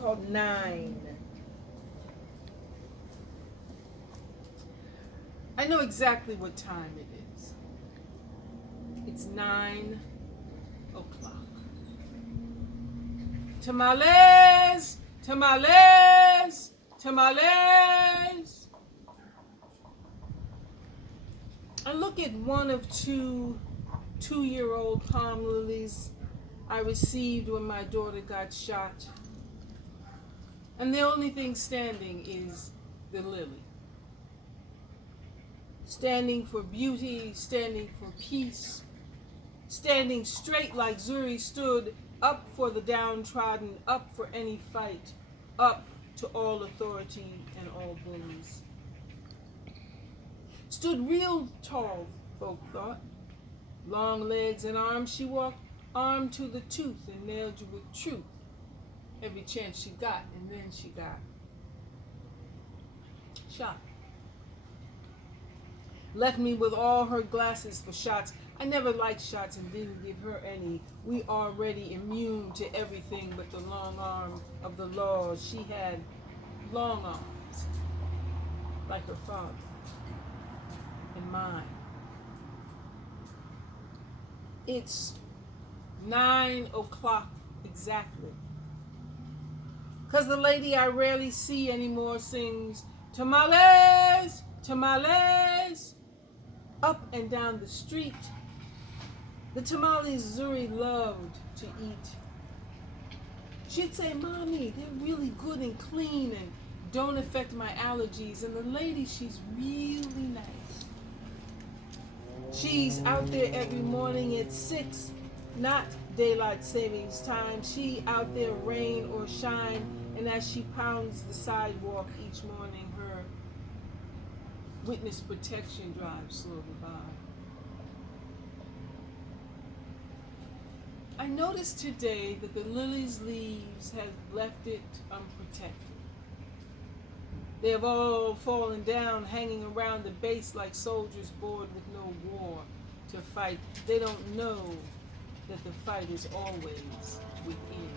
called Nine. I know exactly what time it is. It's 9 o'clock. Tamales! Tamales! Tamales! I look at one of two-year-old palm lilies I received when my daughter got shot. And the only thing standing is the lily. Standing for beauty, standing for peace, standing straight like Zuri stood, up for the downtrodden, up for any fight, up to all authority and all bullies. Stood real tall, folk thought. Long legs and arms, she walked armed to the tooth and nailed you with truth every chance she got, and then she got shot. Left me with all her glasses for shots. I never liked shots and didn't give her any. We already immune to everything but the long arm of the laws. She had long arms, like her father and mine. It's 9 o'clock exactly. 'Cause the lady I rarely see anymore sings, tamales, tamales, up and down the street. The tamales Zuri loved to eat. She'd say, Mommy, they're really good and clean and don't affect my allergies. And the lady, she's really nice. She's out there every morning at 6, not daylight savings time. She out there rain or shine, and as she pounds the sidewalk each morning, her witness protection drives slowly by. I noticed today that the lily's leaves have left it unprotected. They have all fallen down, hanging around the base like soldiers bored with no war to fight. They don't know that the fight is always within.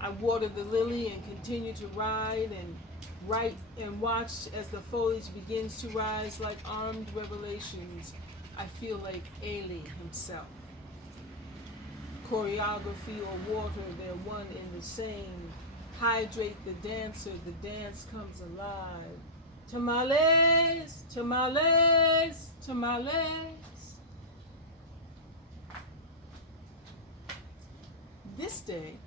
I watered the lily and continue to ride and write and watch as the foliage begins to rise like armed revelations. I feel like Ailey himself. Choreography or water, they're one and the same. Hydrate the dancer, the dance comes alive. Tamales, tamales, tamales. This day,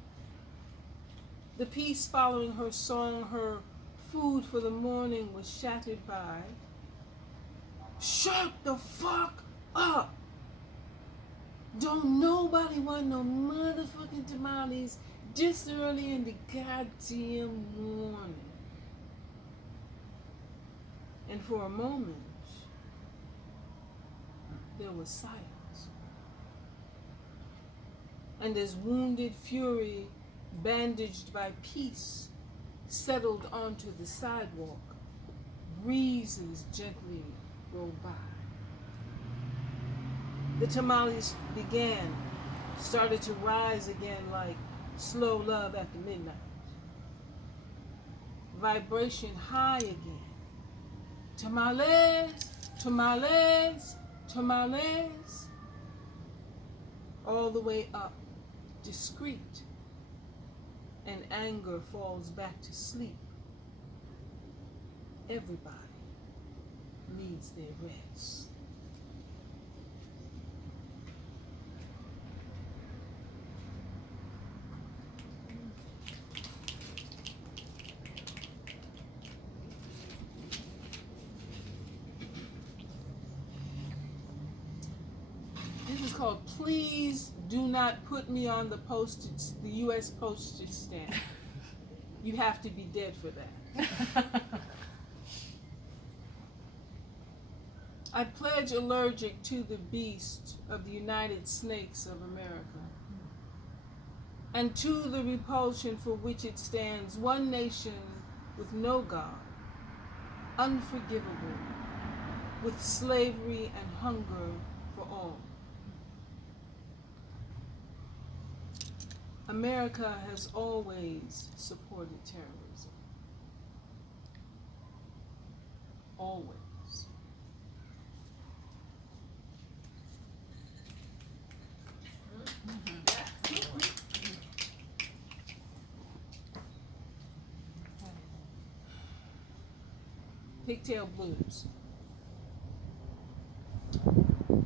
the piece following her song, her food for the morning, was shattered by, shut the fuck up. Don't nobody want no motherfucking tamales this early in the goddamn morning. And for a moment, there was silence. And as wounded fury, bandaged by peace, settled onto the sidewalk, breezes gently rolled by. The tamales started to rise again like slow love after midnight. Vibration high again. Tamales, tamales, tamales. All the way up, discreet. And anger falls back to sleep. Everybody needs their rest. This is called Please Do Not Put Me on the U.S. postage stamp. You have to be dead for that. I pledge allergic to the beast of the United Snakes of America, and to the repulsion for which it stands, one nation with no God, unforgivable, with slavery and hunger for all. America has always supported terrorism. Always. Pigtail Blues.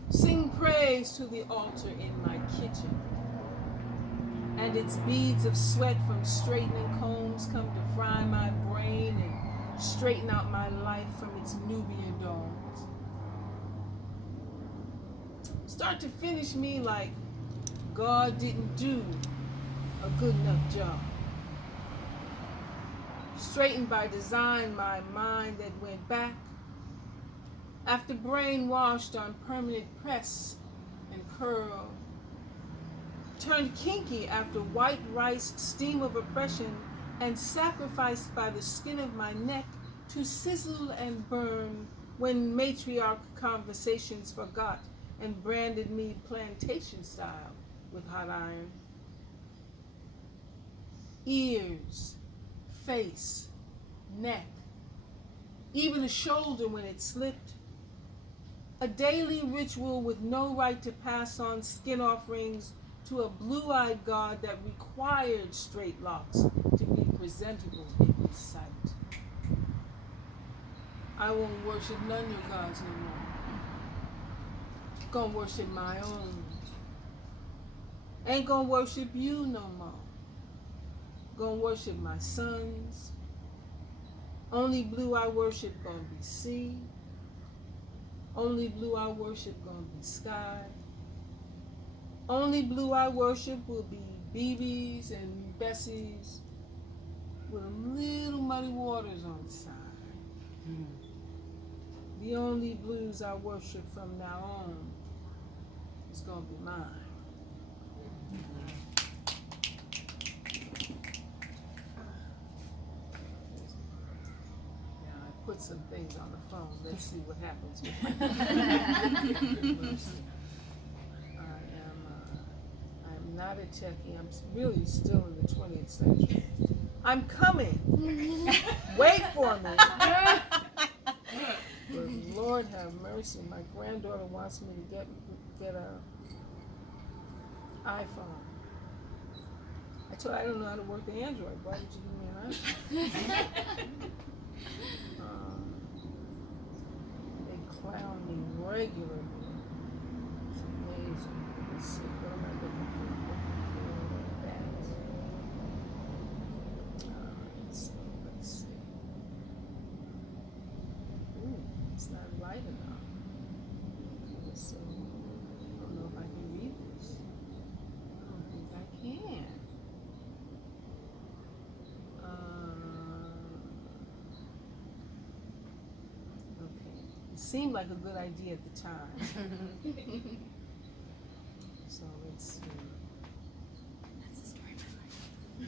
Sing praise to the altar in my kitchen, and its beads of sweat from straightening combs come to fry my brain and straighten out my life from its Nubian dawns. Start to finish me like God didn't do a good enough job. Straightened by design my mind that went back after brainwashed on permanent press and curl, turned kinky after white rice steam of oppression and sacrificed by the skin of my neck to sizzle and burn when matriarch conversations forgot and branded me plantation style with hot iron. Ears, face, neck, even a shoulder when it slipped. A daily ritual with no right to pass on skin offerings to a blue-eyed God that required straight locks to be presentable in his sight. I won't worship none of your gods no more. Gonna worship my own. Ain't gonna worship you no more. Gonna worship my sons. Only blue I worship gonna be sea. Only blue I worship gonna be sky. Only blue I worship will be BBs and Bessies with little muddy waters on the side. The only blues I worship from now on is gonna be mine. Put some things on the phone. Let's see what happens. I'm not a techie. I'm really still in the 20th century. I'm coming. Wait for me. But Lord have mercy. My granddaughter wants me to get a iPhone. I told her I don't know how to work the Android. Why did you give me an iPhone? They clown me regularly. It's amazing. Let's see, what am I looking for? Let's see. Ooh, it's not light enough. So, I don't know if I can read this. I don't think I can. Seemed like a good idea at the time. So let's see. That's the story of my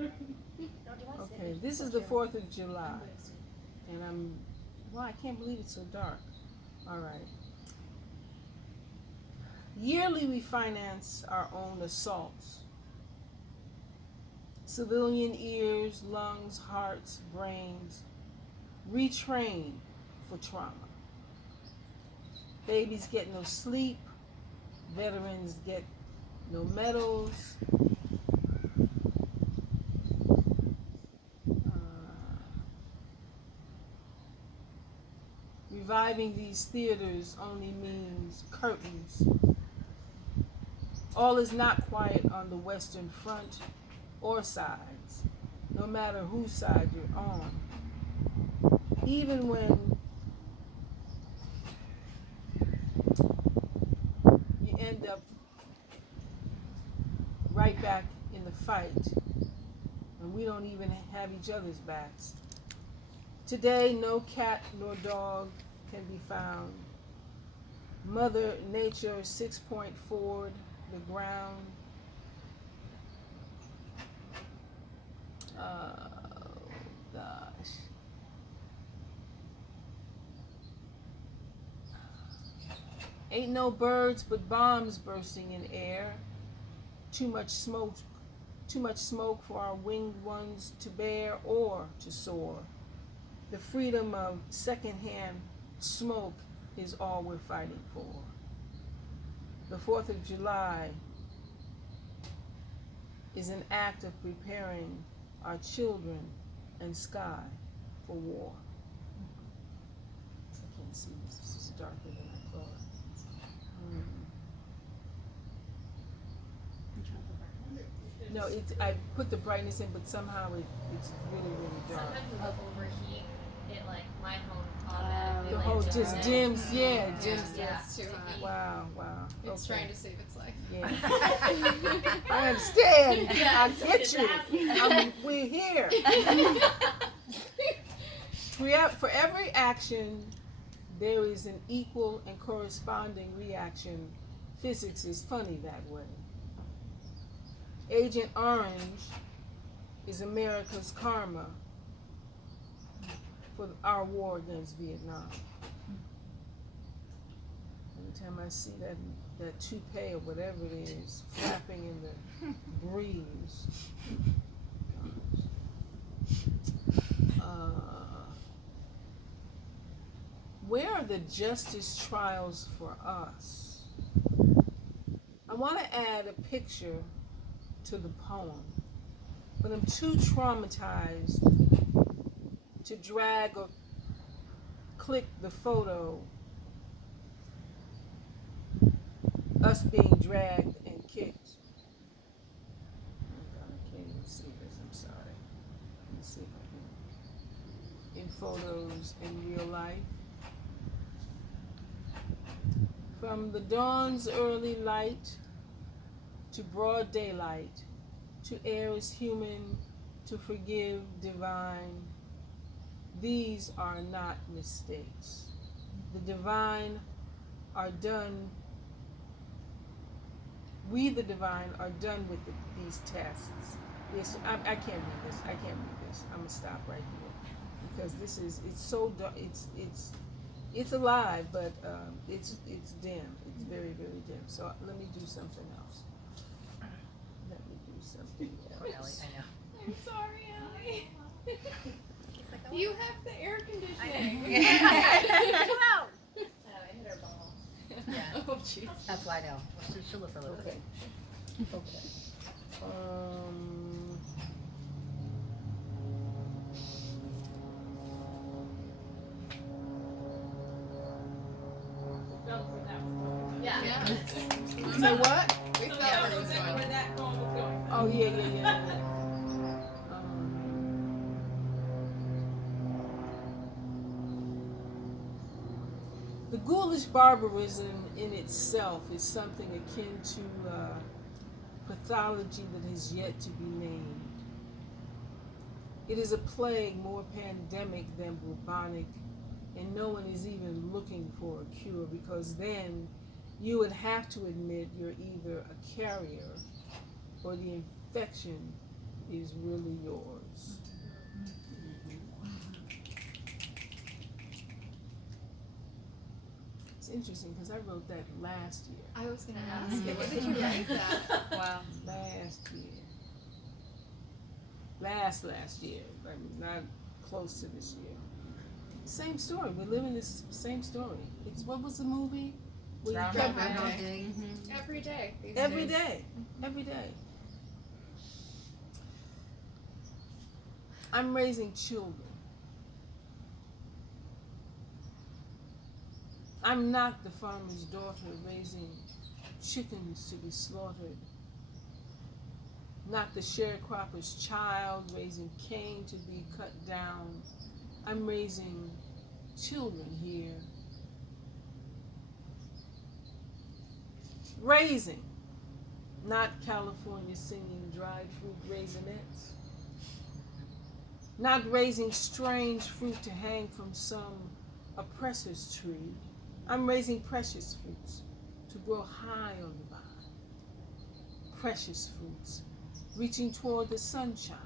life. Okay, this is the 4th of July. And I can't believe it's so dark. All right. Yearly we finance our own assaults. Civilian ears, lungs, hearts, brains, retrain for trauma. Babies get no sleep. Veterans get no medals. Reviving these theaters only means curtains. All is not quiet on the Western Front or sides, no matter whose side you're on. Even when you end up right back in the fight, and we don't even have each other's backs. Today, no cat nor dog can be found. Mother Nature 6-point forward the ground. Oh gosh. Ain't no birds but bombs bursting in air. Too much smoke for our winged ones to bear or to soar. The freedom of secondhand smoke is all we're fighting for. The 4th of July is an act of preparing our children and sky for war. I can't see this. This is darker than I thought. No, I put the brightness in, but somehow it's really, really dark. Sometimes when I overheat, it like my phone automatically. The like, whole dims just it. dims, yeah, Yeah. dims. Yeah. It's too hot. Wow. It's Okay. trying to save its life. Yeah. I understand. Yeah, I get so you. We're here. For every action, there is an equal and corresponding reaction. Physics is funny that way. Agent Orange is America's karma for our war against Vietnam. Every time I see that toupee or whatever it is flapping in the breeze. Where are the justice trials for us? I want to add a picture to the poem, but I'm too traumatized to drag or click the photo, us being dragged and kicked. Oh God, I can't even see this, I'm sorry. Let me see if I can. In photos in real life. From the dawn's early light to broad daylight, to err is human, to forgive divine. These are not mistakes. The divine are done. We, the divine, are done with these tests. Yes, I can't read this. I can't read this. I'm gonna stop right here because this is. It's so dark. It's alive, but it's dim. It's very, very dim. So let me do something else. Let me do something Ellie, else. I know. I'm sorry, Ellie. You have the air conditioning. Come out. Oh, I hit her ball. Yeah. Oh, jeez. That's why I know. She'll look for a little Okay. bit. Okay. Yeah. Yeah. Say what? We felt where it was going. that poem was going. Oh yeah. The ghoulish barbarism in itself is something akin to pathology that has yet to be named. It is a plague more pandemic than bubonic, and no one is even looking for a cure, because then you would have to admit you're either a carrier or the infection is really yours. It's interesting because I wrote that last year. I was gonna ask you, when did you write that? Wow. Last year. Last year. I mean, not close to this year. Same story. We're living this same story. It's, what was the movie? Where you Groundhog kept- Groundhog Day. Every day. These Every days. day. Every day. I'm raising children. I'm not the farmer's daughter raising chickens to be slaughtered. Not the sharecropper's child raising cane to be cut down. I'm raising children here. Raising, not California singing dried fruit raisinets. Not raising strange fruit to hang from some oppressor's tree. I'm raising precious fruits to grow high on the vine. Precious fruits, reaching toward the sunshine.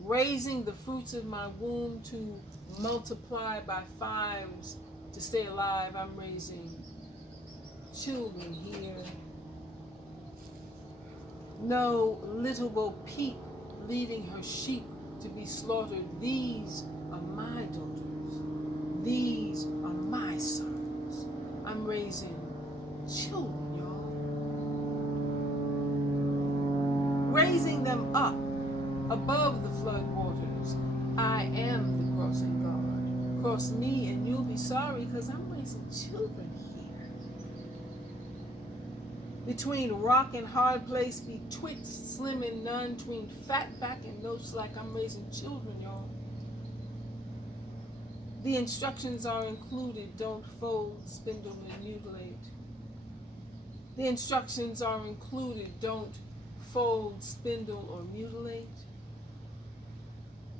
Raising the fruits of my womb to multiply by fives to stay alive. I'm raising children here. No little Bo Peep leading her sheep to be slaughtered. These are my daughters. These are my sons. I'm raising children, y'all. Raising them up above the flood waters. I am the crossing guard. Cross me and you'll be sorry because I'm raising children here. Between rock and hard place, betwixt slim and none, between fat back and no slack, I'm raising children, y'all. The instructions are included, don't fold, spindle, and mutilate. The instructions are included, don't fold, spindle, or mutilate.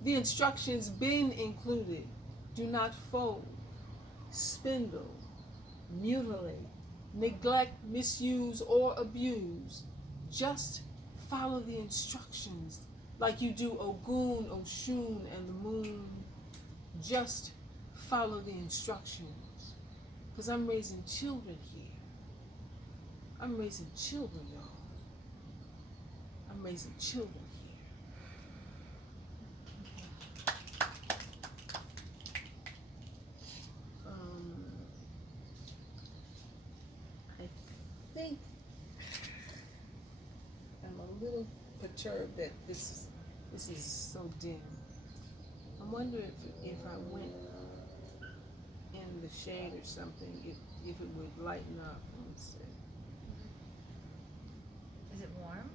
The instructions been included, do not fold, spindle, mutilate, neglect, misuse, or abuse. Just follow the instructions like you do Ogun, Oshun, and the moon. Just follow the instructions, because I'm raising children here. I'm raising children, y'all. I'm raising children here. I think I'm a little perturbed that this is so dim. I wonder if I went in the shade or something, if it would lighten up. Let me see. Is it warm?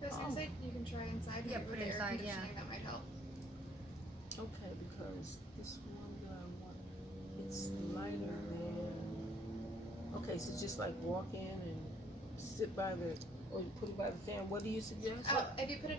I was gonna say you can try inside. Yeah, maybe put with it air inside, yeah. conditioning, That might help. Okay, because this one that I want, it's lighter there. Okay, so just like walk in and sit by the, or you put it by the fan. What do you suggest? Oh, if you put it